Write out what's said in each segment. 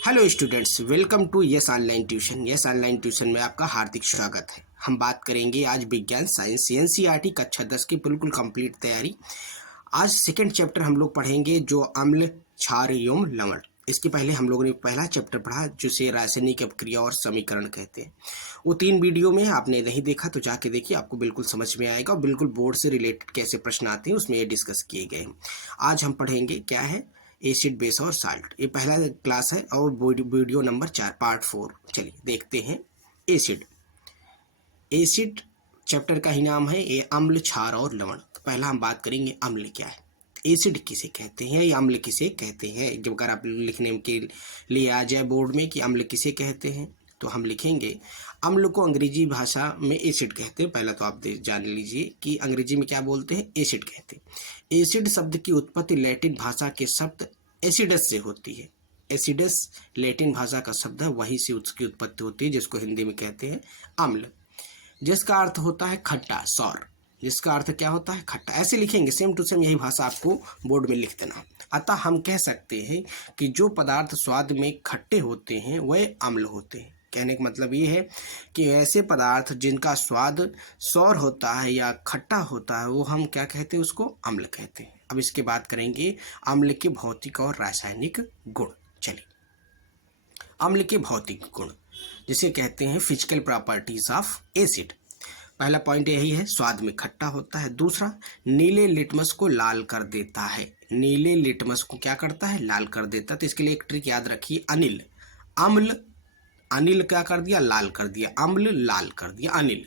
Hello students, welcome to yes online tuition. Yes online tuition में आपका हार्दिक स्वागत है। हम बात करेंगे आज विज्ञान साइंस एनसीईआरटी कक्षा 10 की बिल्कुल कंप्लीट तैयारी। आज सेकंड चैप्टर हम लोग पढ़ेंगे जो अम्ल, क्षार एवं लवण। इसके पहले हम लोगों ने पहला चैप्टर पढ़ा जिसे रासायनिक अपक्रिया और समीकरण कहते हैं। वो 3 वीडियो में आपने नहीं देखा तो जाके देखिए, आपको बिल्कुल समझ में आएगा और बिल्कुल बोर्ड से रिलेटेड कैसे प्रश्न आते हैं उसमें ये डिस्कस किए गए हैं। आज हम पढ़ेंगे क्या है, एसिड, बेस और साल्ट। ये पहला क्लास है और वीडियो नंबर 4 पार्ट 4। चलिए देखते हैं। एसिड एसिड चैप्टर का ही नाम है। ये अम्ल, क्षार और लवण। तो पहला हम बात करेंगे अम्ल क्या है, एसिड किसे कहते हैं या अम्ल किसे कहते हैं। जब अगर आप लिखने के लिए आ जाए बोर्ड में कि अम्ल किसे कहते हैं तो हम लिखेंगे अम्ल को अंग्रेजी भाषा में एसिड कहते हैं। पहला तो आप जान लीजिए कि अंग्रेजी में क्या बोलते हैं, एसिड कहते हैं। एसिड शब्द की उत्पत्ति लैटिन भाषा के शब्द एसिडस से होती है। एसिडस लैटिन भाषा का शब्द है, वहीं से उसकी उत्पत्ति होती है, जिसको हिंदी में कहते हैं अम्ल, जिसका अर्थ होता है खट्टा, सौर। जिसका अर्थ क्या होता है, खट्टा। ऐसे लिखेंगे, सेम टू सेम यही भाषा आपको बोर्ड में लिख देना। अतः हम कह सकते हैं कि जो पदार्थ स्वाद में खट्टे होते हैं वह अम्ल होते हैं। कहने का मतलब ये है कि ऐसे पदार्थ जिनका स्वाद सौर होता है या खट्टा होता है वो हम क्या कहते हैं, उसको अम्ल कहते हैं। अब इसके बात करेंगे अम्ल के भौतिक और रासायनिक गुण। चलिए, अम्ल के भौतिक गुण जिसे कहते हैं फिजिकल प्रॉपर्टीज ऑफ एसिड। पहला पॉइंट यही है, स्वाद में खट्टा होता है। दूसरा, नीले लिटमस को लाल कर देता है। नीले लिटमस को क्या करता है, लाल कर देता है। तो इसके लिए एक ट्रिक याद रखिए, अनिल, अम्ल, अनिल क्या कर दिया, लाल कर दिया, अम्ल लाल कर दिया, अनिल।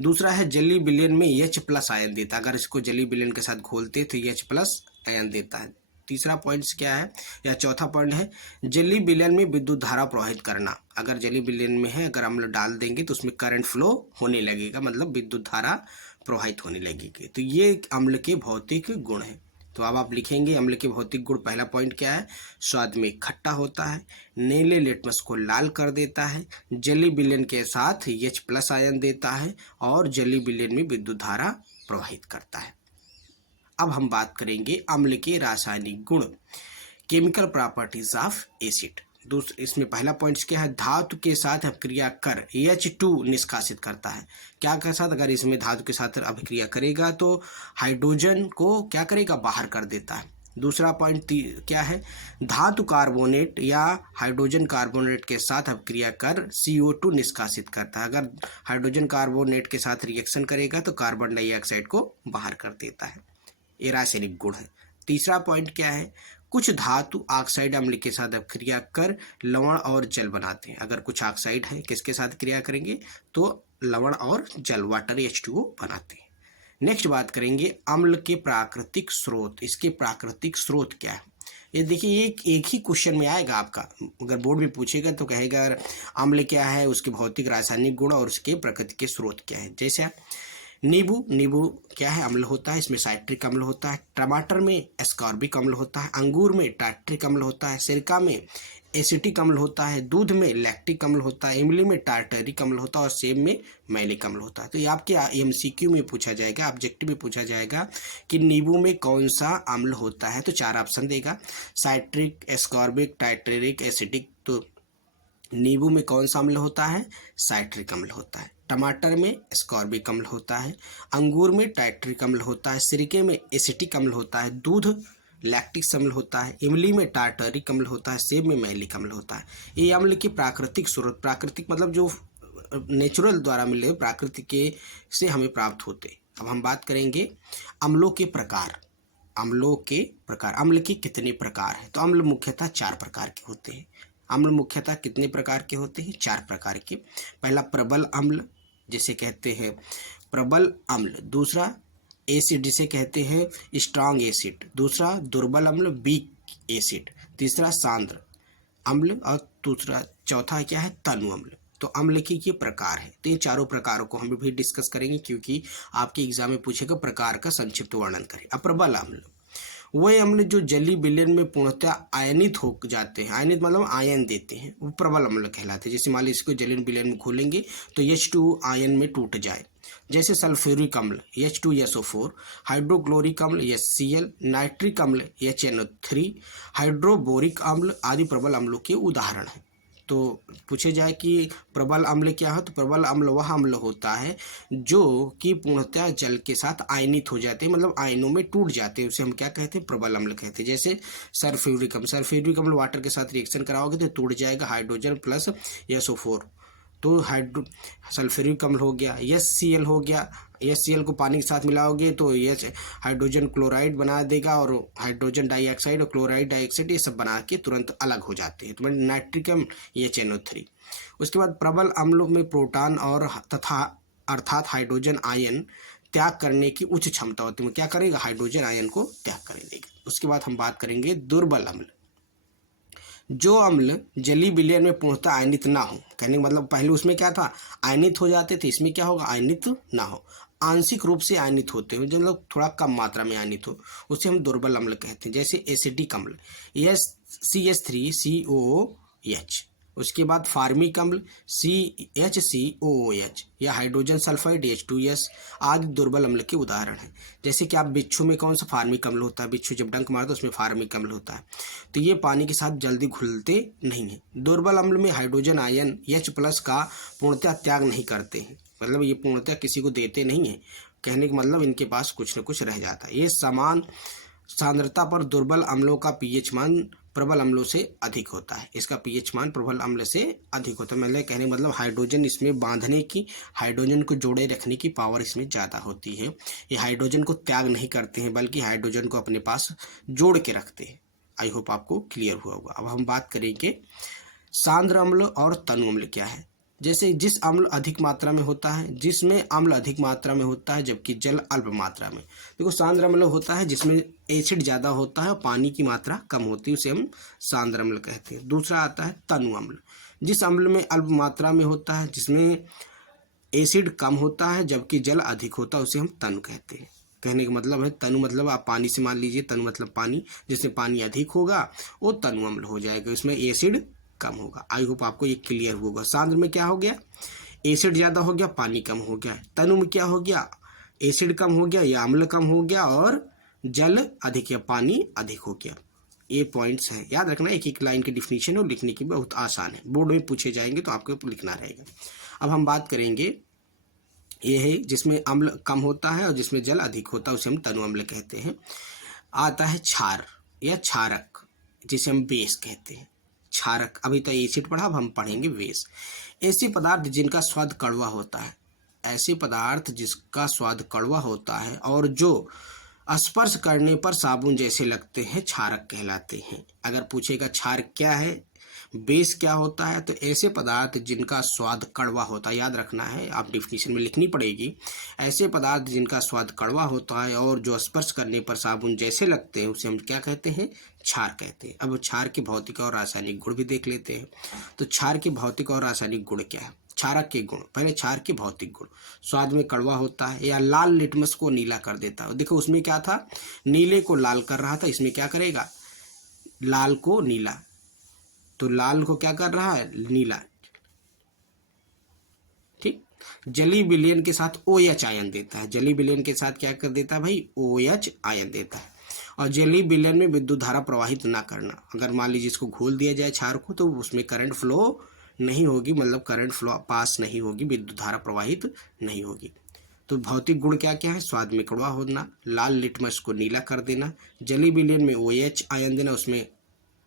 दूसरा है, जली विलयन में H+ आयन देता है। अगर इसको जली विलयन के साथ घोलते तो H+ आयन देता है। तीसरा पॉइंट क्या है या चौथा पॉइंट है, जली विलयन में विद्युत धारा प्रवाहित करना। अगर जली विलयन में है, अगर अम्ल डाल देंगे तो उसमें करंट फ्लो होने लगेगा, मतलब विद्युत धारा प्रवाहित होने लगेगी। तो ये अम्ल के भौतिक गुण है। तो अब आप लिखेंगे अम्ल के भौतिक गुण। पहला पॉइंट क्या है, स्वाद में खट्टा होता है, नीले लिटमस को लाल कर देता है, जली विलयन के साथ H+ आयन देता है और जली विलयन में विद्युत धारा प्रवाहित करता है। अब हम बात करेंगे अम्ल के रासायनिक गुण, केमिकल प्रॉपर्टीज ऑफ एसिड। इसमें पहला पॉइंट क्या है, धातु के साथ अभिक्रिया कर H2 निष्कासित करता है। क्या के साथ, अगर इसमें धातु के साथ अभिक्रिया करेगा तो हाइड्रोजन को क्या करेगा, बाहर कर देता है। दूसरा पॉइंट क्या है, धातु कार्बोनेट या हाइड्रोजन कार्बोनेट के साथ अभिक्रिया कर CO2 निष्कासित करता है। अगर हाइड्रोजन कार्बोनेट के साथ रिएक्शन करेगा तो कार्बन डाइऑक्साइड को बाहर कर देता है। ये रासायनिक गुण है। तीसरा पॉइंट क्या है, कुछ धातु ऑक्साइड अम्ल के साथ क्रिया कर लवण और जल बनाते हैं। अगर कुछ ऑक्साइड है, किसके साथ क्रिया करेंगे तो लवण और जल, वाटर H2O बनाते हैं। नेक्स्ट बात करेंगे अम्ल के प्राकृतिक स्रोत। इसके प्राकृतिक स्रोत क्या है, ये देखिए एक ही क्वेश्चन में आएगा आपका। अगर बोर्ड में पूछेगा तो कहेगा अम्ल क्या है, उसके भौतिक रासायनिक गुण और उसके प्रकृति के स्रोत क्या है। जैसे नींबू क्या है, अम्ल होता है, इसमें साइट्रिक अम्ल होता है। टमाटर में एस्कॉर्बिक अम्ल होता है। अंगूर में टार्ट्रिक अम्ल होता है। सिरका में एसिटिक अम्ल होता है। दूध में लैक्टिक अम्ल होता है। इमली में टार्टरिक अम्ल होता है और सेब में मैलिक अम्ल होता है। तो ये आपके MCQ में पूछा जाएगा, ऑब्जेक्टिव में पूछा जाएगा कि नींबू में कौन सा अम्ल होता है। तो 4 ऑप्शन देगा, साइट्रिक, एस्कॉर्बिक, टार्टरिक, एसिटिक। तो नींबू में कौन सा अम्ल होता है, साइट्रिक अम्ल होता है। टमाटर में एस्कॉर्बिक अम्ल होता है। अंगूर में टार्टरिक अम्ल होता है। सिरके में एसिटिक अम्ल होता है। दूध लैक्टिक अम्ल होता है। इमली में टार्टरिक अम्ल होता है। सेब में मैलिक अम्ल होता है। ये अम्ल के प्राकृतिक स्रोत, प्राकृतिक मतलब जो नेचुरल द्वारा मिले, प्राकृतिक के से हमें प्राप्त होते। अब हम बात करेंगे अम्लों के प्रकार। अम्लों के प्रकार, अम्ल के कितने प्रकार हैं। तो अम्ल मुख्यतः 4 प्रकार के होते हैं। अम्ल मुख्यतः कितने प्रकार के होते हैं, 4 प्रकार के। पहला प्रबल अम्ल जिसे कहते हैं प्रबल अम्ल। दूसरा एसिड जिसे कहते हैं स्ट्रॉन्ग एसिड। दूसरा दुर्बल अम्ल, वीक एसिड। तीसरा सांद्र अम्ल और चौथा क्या है, तनु अम्ल। तो अम्ल की ये प्रकार है। तो ये चारों प्रकारों को हम भी डिस्कस करेंगे क्योंकि आपके एग्जाम में पूछेगा प्रकार का संक्षिप्त वर्णन करें। अब प्रबल अम्ल वह अम्ल जो जली विलयन में पूर्णतः आयनित हो जाते हैं, आयनित मतलब आयन देते हैं, वो प्रबल अम्ल कहलाते हैं। जैसे मान लीजिए इसको जली विलयन में घोलेंगे तो H2 आयन में टूट जाए जैसे सल्फ्यूरिक अम्ल H2SO4, हाइड्रोक्लोरिक अम्ल HCl, नाइट्रिक अम्ल HNO3, हाइड्रोबोरिक अम्ल आदि प्रबल अम्लों के उदाहरण हैं। तो पूछे जाए कि प्रबल अम्ल क्या है, तो प्रबल अम्ल वह अम्ल होता है जो कि पूर्णतः जल के साथ आयनित हो जाते हैं, मतलब आयनों में टूट जाते हैं, उसे हम क्या कहते हैं, प्रबल अम्ल कहते हैं। जैसे सल्फ्यूरिक अम्ल वाटर के साथ रिएक्शन कराओगे तो टूट जाएगा हाइड्रोजन प्लस SO4, तो हाइड्रो सल्फ्यूरिक अम्ल हो गया। HCl हो गया, HCl को पानी के साथ मिलाओगे तो ये हाइड्रोजन क्लोराइड बना देगा, और हाइड्रोजन डाइऑक्साइड और क्लोराइड डाइऑक्साइड ये सब बना के तुरंत अलग हो जाते हैं। तो नाइट्रिक अम्ल HNO3। उसके बाद प्रबल अम्लों में प्रोटॉन और तथा अर्थात हाइड्रोजन आयन त्याग करने की उच्च क्षमता होती है। क्या करेगा, हाइड्रोजन आयन को त्याग करेंगे। उसके बाद हम बात करेंगे दुर्बल अम्ल। जो अम्ल जलीय विलयन में पूर्णतः आयनित ना हो, कहने का मतलब पहले उसमें क्या था, आयनित हो जाते थे, इसमें क्या होगा, आयनित ना हो, आंशिक रूप से आयनित होते हैं, जो मतलब थोड़ा कम मात्रा में आयनित हो, उसे हम दुर्बल अम्ल कहते हैं। जैसे एसिडिक अम्ल CH3COOH। उसके बाद फार्मिक अम्ल CHCOOH या हाइड्रोजन सल्फाइड H2S आदि दुर्बल अम्ल के उदाहरण हैं। जैसे कि आप बिच्छू में कौन सा फार्मिक अम्ल होता है, बिच्छू जब डंक मारता है उसमें फार्मिक अम्ल होता है, तो ये पानी के साथ जल्दी घुलते नहीं हैं। दुर्बल अम्ल में हाइड्रोजन आयन H+ का पूर्णतः त्याग नहीं करते हैं, मतलब ये पूर्णतः किसी को देते नहीं हैं, कहने का मतलब इनके पास कुछ न कुछ रह जाता है। ये समान सांद्रता पर दुर्बल अम्लों का pH मान प्रबल अम्लों से अधिक होता है, इसका pH मान प्रबल अम्ल से अधिक होता है। मतलब कहने मतलब हाइड्रोजन इसमें बांधने की, हाइड्रोजन को जोड़े रखने की पावर इसमें ज़्यादा होती है। ये हाइड्रोजन को त्याग नहीं करते हैं, बल्कि हाइड्रोजन को अपने पास जोड़ के रखते हैं। आई होप आपको क्लियर हुआ होगा। अब हम बात करेंगे सांद्र अम्ल और तनु अम्ल क्या है। जैसे जिस अम्ल अधिक मात्रा में होता है, जिसमें अम्ल अधिक मात्रा में होता है जबकि जल अल्प मात्रा में। देखो सांद्र अम्ल होता है जिसमें एसिड ज़्यादा होता है और पानी की मात्रा कम होती है, उसे हम सांद्र अम्ल कहते हैं। दूसरा आता है तनु अम्ल, जिस अम्ल में अल्प मात्रा में होता है, जिसमें एसिड कम होता है जबकि जल अधिक होता है, उसे हम तनु कहते हैं। कहने का मतलब है तनु मतलब आप पानी से मान लीजिए, तनु मतलब पानी, जिसमें पानी अधिक होगा वो तनु अम्ल हो जाएगा, इसमें एसिड कम होगा। आई होप आपको ये क्लियर होगा। सांद्र में क्या हो गया, एसिड ज़्यादा हो गया, पानी कम हो गया। तनु में क्या हो गया, एसिड कम हो गया या अम्ल कम हो गया और जल अधिक या पानी अधिक हो गया। ये पॉइंट्स हैं, याद रखना। एक एक लाइन की डिफिनीशन और लिखने की बहुत आसान है, बोर्ड में पूछे जाएंगे तो आपको लिखना रहेगा। अब हम बात करेंगे, ये है जिसमें अम्ल कम होता है और जिसमें जल अधिक होता है, उसे हम तनु अम्ल कहते हैं। आता है क्षार या क्षारक, जिसे हम बेस कहते हैं। क्षारक, अभी तक एसिड पढ़ा, अब हम पढ़ेंगे बेस। ऐसे पदार्थ जिनका स्वाद कड़वा होता है, ऐसे पदार्थ जिसका स्वाद कड़वा होता है और जो स्पर्श करने पर साबुन जैसे लगते हैं, क्षारक कहलाते हैं। अगर पूछेगा क्षार क्या है, बेस क्या होता है, तो ऐसे पदार्थ जिनका स्वाद कड़वा होता है, याद रखना है, आप डिफिनीशन में लिखनी पड़ेगी। ऐसे पदार्थ जिनका स्वाद कड़वा होता है और जो स्पर्श करने पर साबुन जैसे लगते हैं, उसे हम क्या कहते हैं, क्षार कहते हैं। अब क्षार के भौतिक और रासायनिक गुण भी देख लेते हैं। तो क्षार के भौतिक और रासायनिक गुण क्या है, क्षारक के गुण। पहले क्षार के भौतिक गुण, स्वाद में कड़वा होता है या लाल लिटमस को नीला कर देता है। देखो उसमें क्या था, नीले को लाल कर रहा था, इसमें क्या करेगा, लाल को नीला, तो लाल को क्या कर रहा है, नीला। ठीक, जलीय विलयन के साथ OH आयन देता है, जलीय विलयन के साथ क्या कर देता है भाई, OH आयन देता है। और जलीय विलयन में विद्युत धारा प्रवाहित ना करना, अगर मान लीजिए इसको घोल दिया जाए क्षार को, तो उसमें करंट फ्लो नहीं होगी, मतलब करंट फ्लो पास नहीं होगी, विद्युत धारा प्रवाहित नहीं होगी। तो भौतिक गुण क्या क्या है, स्वाद में कड़वा होना, लाल लिटमस को नीला कर देना, जलीय विलयन में OH आयन देना, उसमें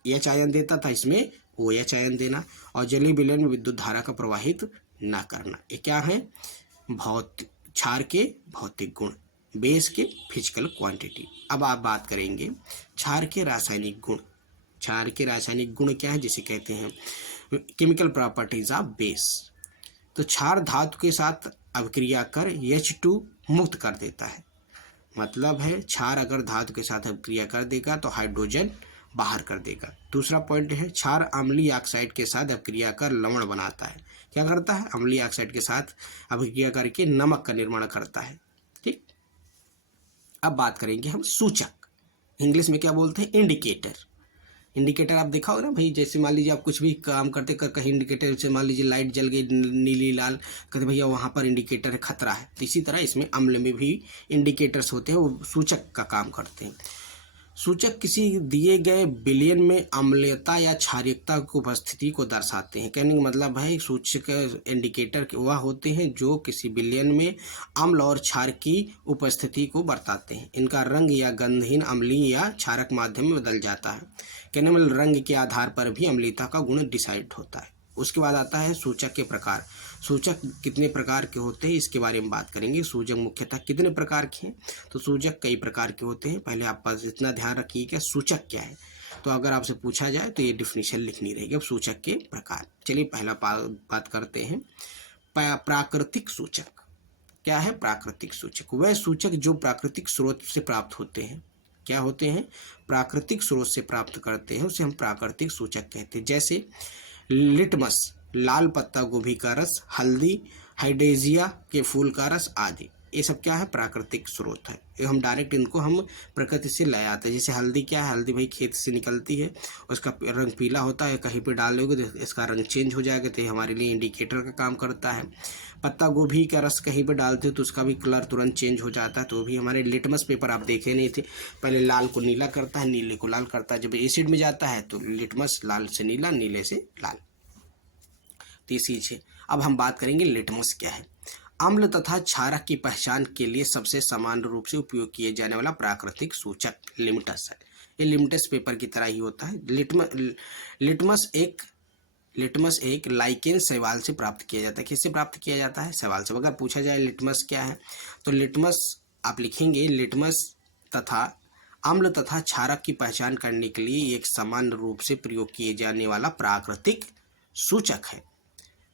H आयन देता था, इसमें OH आयन देना, और जलीय विलयन में विद्युत धारा का प्रवाहित ना करना। ये क्या है, भौतिक, क्षार के भौतिक गुण, बेस के फिजिकल क्वांटिटी। अब आप बात करेंगे क्षार के रासायनिक गुण। क्षार के रासायनिक गुण क्या है, जिसे कहते हैं केमिकल प्रॉपर्टीज ऑफ बेस। तो क्षार धातु के साथ अभिक्रिया कर H2 मुक्त कर देता है, मतलब है क्षार अगर धातु के साथ अभिक्रिया कर देगा तो हाइड्रोजन बाहर कर देगा। दूसरा पॉइंट है, क्षार अम्लीय ऑक्साइड के साथ अभिक्रिया कर लवण बनाता है। क्या करता है, अम्लीय ऑक्साइड के साथ अभिक्रिया करके नमक का निर्माण करता है। ठीक, अब बात करेंगे हम सूचक, इंग्लिश में क्या बोलते हैं, इंडिकेटर। इंडिकेटर आप देखा होगा ना भाई, जैसे मान लीजिए आप कुछ भी काम करते कर कहीं इंडिकेटर से, मान लीजिए लाइट जल गई नीली लाल, कहते भैया वहाँ पर इंडिकेटर है, खतरा है। तो इसी तरह इसमें अम्ल में भी इंडिकेटर्स होते हैं, वो सूचक का काम करते हैं। सूचक किसी दिए गए विलयन में अम्लीयता या क्षारीयता की उपस्थिति को दर्शाते हैं। कहने का मतलब है सूचक इंडिकेटर वह होते हैं जो किसी विलयन में अम्ल और क्षार की उपस्थिति को बताते हैं। इनका रंग या गंधहीन अम्लीय या क्षारक माध्यम में बदल जाता है। कहने का मतलब रंग के आधार पर भी अम्लीयता का गुण डिसाइड होता है। उसके बाद आता है सूचक के प्रकार। सूचक कितने प्रकार के होते हैं इसके बारे में बात करेंगे। सूचक मुख्यतः कितने प्रकार के हैं, तो सूचक कई प्रकार के होते हैं। पहले आप बस इतना ध्यान रखिए कि सूचक क्या है, तो अगर आपसे पूछा जाए तो ये डिफिनीशन लिखनी रहेगी। अब सूचक के प्रकार, चलिए पहला बात करते हैं प्राकृतिक सूचक। क्या है प्राकृतिक सूचक? वह सूचक जो प्राकृतिक स्रोत से प्राप्त होते हैं। क्या होते हैं? प्राकृतिक स्रोत से प्राप्त करते हैं, उसे हम प्राकृतिक सूचक कहते हैं। जैसे लिटमस लाल पत्ता गोभी का रस, हल्दी हाइडेजिया के फूल का रस आदि, ये सब क्या है? प्राकृतिक स्रोत है। ये हम डायरेक्ट इनको हम प्रकृति से ले आते हैं। जैसे हल्दी क्या है? हल्दी भाई खेत से निकलती है, उसका रंग पीला होता है, कहीं पे डाल दोगे तो इसका रंग चेंज हो जाएगा, तो ये हमारे लिए इंडिकेटर का काम करता है। पत्ता गोभी का रस कहीं पे डालते हो तो उसका भी कलर तुरंत चेंज हो जाता है। तो भी हमारे लिटमस पेपर आप देखे नहीं थे, पहले लाल को नीला करता है, नीले को लाल करता है। जब एसिड में जाता है तो लिटमस लाल से नीला, नीले से लाल। तीसरी चीज, अब हम बात करेंगे लिटमस क्या है। अम्ल तथा क्षारक की पहचान के लिए सबसे सामान्य रूप से उपयोग किए जाने वाला प्राकृतिक सूचक लिटमस है। ये लिटमस पेपर की तरह ही होता है। लिटमस एक लाइकेन शैवाल से प्राप्त किया जाता है। किससे प्राप्त किया जाता है? शैवाल से। अगर पूछा जाए लिटमस क्या है, तो लिटमस आप लिखेंगे लिटमस तथा अम्ल तथा क्षारक की पहचान करने के लिए एक सामान्य रूप से प्रयोग किए जाने वाला प्राकृतिक सूचक है।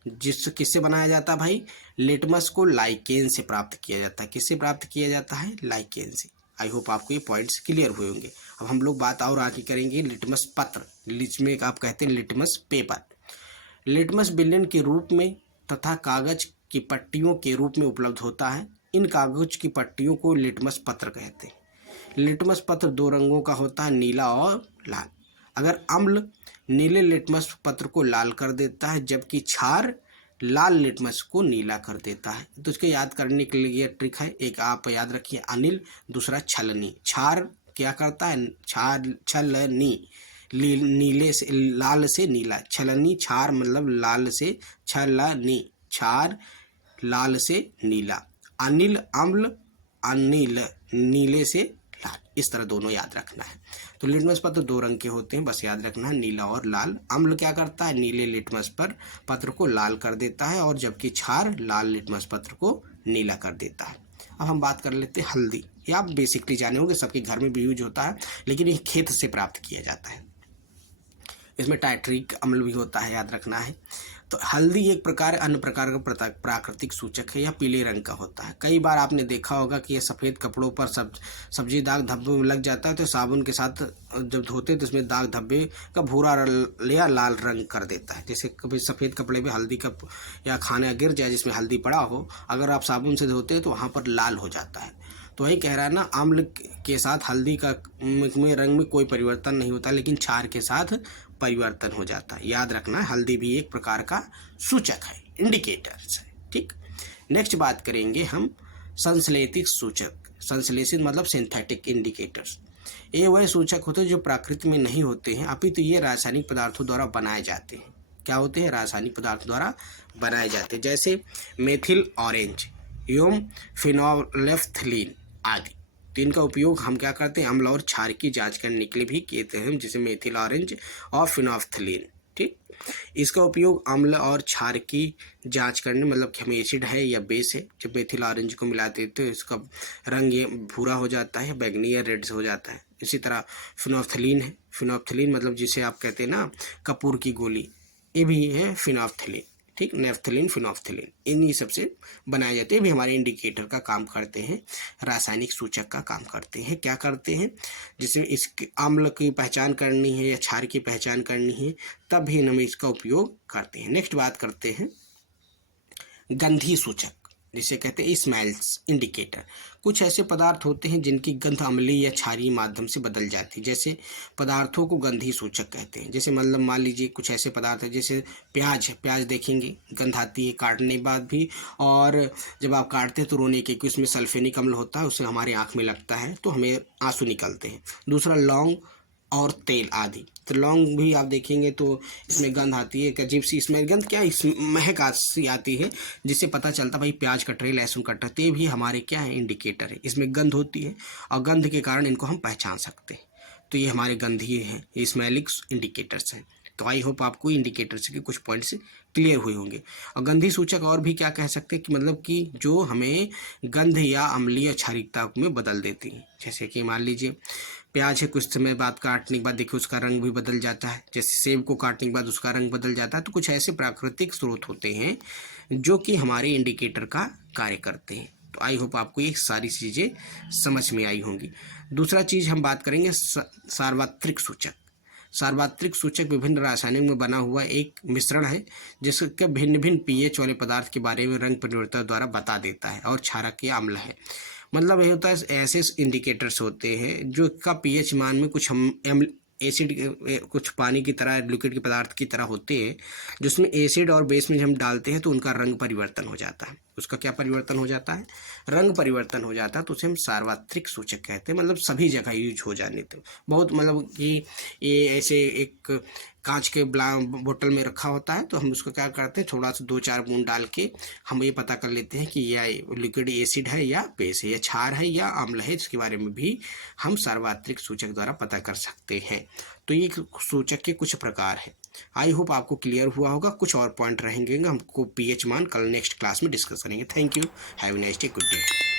किससे बनाया जाता है भाई? लिटमस को लाइकेन से प्राप्त किया जाता है। किससे प्राप्त किया जाता है? लाइकेन से। आई होप आपको ये पॉइंट्स क्लियर हुए होंगे। अब हम लोग बात और आगे करेंगे लिटमस पत्र, जिसमें आप कहते हैं लिटमस पेपर। लिटमस विलयन के रूप में तथा कागज की पट्टियों के रूप में उपलब्ध होता है। इन कागज की पट्टियों को लिटमस पत्र कहते हैं। लिटमस पत्र दो रंगों का होता है, नीला और लाल। अगर अम्ल नीले लिटमस पत्र को लाल कर देता है, जबकि क्षार लाल लिटमस को नीला कर देता है। तो इसको याद करने के लिए ट्रिक है, एक आप याद रखिए अनिल, दूसरा छलनी। क्षार क्या करता है? क्षार छलनी, नीले से लाल से नीला, छलनी क्षार मतलब लाल से छलनी, क्षार लाल से नीला, अनिल अम्ल, अनिल नीले से लाल। इस तरह दोनों याद रखना है। तो लिटमस पत्र दो रंग के होते हैं, बस याद रखना है, नीला और लाल। अम्ल क्या करता है? नीले लिटमस पर पत्र को लाल कर देता है, और जबकि क्षार लाल लिटमस पत्र को नीला कर देता है। अब हम बात कर लेते हैं हल्दी। ये आप बेसिकली जाने होंगे, सबके घर में भी यूज होता है, लेकिन ये खेत से प्राप्त किया जाता है। इसमें टाइट्रिक अम्ल भी होता है, याद रखना है। तो हल्दी एक प्रकार अन्य प्रकार का प्राकृतिक सूचक है। यह पीले रंग का होता है। कई बार आपने देखा होगा कि यह सफ़ेद कपड़ों पर सब्जी दाग धब्बे में लग जाता है, तो साबुन के साथ जब धोते तो इसमें दाग धब्बे का भूरा या लाल रंग कर देता है। जैसे कभी सफ़ेद कपड़े में हल्दी का या खाना गिर जाए जिसमें हल्दी पड़ा हो, अगर आप साबुन से धोते हैं तो वहाँ पर लाल हो जाता है। तो वही कह रहा है ना, अम्ल के साथ हल्दी का में रंग में कोई परिवर्तन नहीं होता, लेकिन क्षार के साथ परिवर्तन हो जाता है। याद रखना, हल्दी भी एक प्रकार का सूचक है, इंडिकेटर्स है। ठीक, नेक्स्ट बात करेंगे हम संश्लेषित सूचक। संश्लेषित मतलब सिंथेटिक इंडिकेटर्स। ये वह सूचक होते हैं जो प्रकृति में नहीं होते हैं, अपितु ये रासायनिक पदार्थों द्वारा बनाए जाते हैं। क्या होते हैं? रासायनिक पदार्थों द्वारा बनाए जाते हैं। जैसे मेथिल ऑरेंज एवं फिनोलेफ्थलीन आदि। तो इनका उपयोग हम क्या करते हैं? अम्ल और क्षार की जांच करने के लिए भी कहते हैं, जैसे मेथिल ऑरेंज और फिनोलेफ्थलीन। ठीक, इसका उपयोग अम्ल और क्षार की जांच करने, मतलब कि हम एसिड है या बेस है, जब मेथिल ऑरेंज को मिलाते हैं तो इसका रंग ये भूरा हो जाता है, बैगनी या रेड से हो जाता है। इसी तरह फिनोलेफ्थलीन है। फिनोलेफ्थलीन मतलब जिसे आप कहते हैं ना कपूर की गोली, ये भी है फिनोलेफ्थलीन। ठीक, नेफ्थलीन फिनोलेफ्थलीन, इन्हीं सबसे बनाए जाते हैं, भी हमारे इंडिकेटर का काम करते हैं, रासायनिक सूचक का काम करते हैं। क्या करते हैं? जैसे इस अम्ल की पहचान करनी है या क्षार की पहचान करनी है, तब भी हम इसका उपयोग करते हैं। नेक्स्ट बात करते हैं गंधी सूचक। जिसे कहते हैं स्मेल्स इंडिकेटर। कुछ ऐसे पदार्थ होते हैं जिनकी गंध अम्लीय या क्षारीय माध्यम से बदल जाती है, जैसे पदार्थों को गंधीय सूचक कहते हैं। जैसे मतलब मान लीजिए कुछ ऐसे पदार्थ हैं, जैसे प्याज देखेंगे गंध आती है काटने के बाद भी, और जब आप काटते हैं तो रोने के, उसमें सल्फेनिक अम्ल होता है, उससे हमारे आँख में लगता है तो हमें आंसू निकलते हैं। दूसरा लौंग और तेल आदि। तो लौंग भी आप देखेंगे तो इसमें गंध आती है, एक अजीब सी स्मेल, गंध क्या महक सी आती है, जिससे पता चलता भाई प्याज कट रही, लहसुन कट रही। तो ये भी हमारे क्या है, इंडिकेटर है, इसमें गंध होती है और गंध के कारण इनको हम पहचान सकते हैं। तो ये हमारे गंधीय हैं, ये स्मेलिक इंडिकेटर्स हैं। तो आई होप आपको इंडिकेटर्स के कुछ पॉइंट्स क्लियर हुए होंगे। और गंधीय सूचक और भी क्या कह सकते हैं कि मतलब कि जो हमें गंध या अम्लीय क्षारीयता में बदल देती हैं। जैसे कि मान लीजिए प्याज है, कुछ समय बाद काटने के बाद देखिए उसका रंग भी बदल जाता है, जैसे सेब को काटने के बाद उसका रंग बदल जाता है। तो कुछ ऐसे प्राकृतिक स्रोत होते हैं जो कि हमारे इंडिकेटर का कार्य करते हैं। तो आई होप आपको ये सारी चीज़ें समझ में आई होंगी। दूसरा चीज़ हम बात करेंगे सार्वत्रिक सूचक। सार्वत्रिक सूचक विभिन्न रासायनिक में बना हुआ एक मिश्रण है जिसके भिन्न भिन्न पीएच वाले पदार्थ के बारे में रंग परिवर्तन द्वारा बता देता है और क्षारक या अम्ल है। मतलब ये होता है ऐसे इंडिकेटर्स होते हैं जो का पीएच मान में कुछ हम एसिड, कुछ पानी की तरह, लिक्विड के पदार्थ की तरह होते हैं, जिसमें एसिड और बेस में जब हम डालते हैं तो उनका रंग परिवर्तन हो जाता है। उसका क्या परिवर्तन हो जाता है, रंग परिवर्तन हो जाता है। तो उसे हम सार्वत्रिक सूचक कहते हैं, मतलब सभी जगह यूज हो जाने। तो बहुत मतलब कि ये ऐसे एक कांच के बोतल में रखा होता है, तो हम उसको क्या करते हैं, थोड़ा सा 2-4 बूंद डाल के हम ये पता कर लेते हैं कि यह लिक्विड एसिड है या बेस है, या क्षार है या अम्ल है। इसके बारे में भी हम सार्वत्रिक सूचक द्वारा पता कर सकते हैं। तो ये सूचक के कुछ प्रकार हैं। आई होप आपको क्लियर हुआ होगा। कुछ और पॉइंट रहेंगे, हमको पीएच मान कल नेक्स्ट क्लास में डिस्कस करेंगे। Thank you, have a nice day, good day.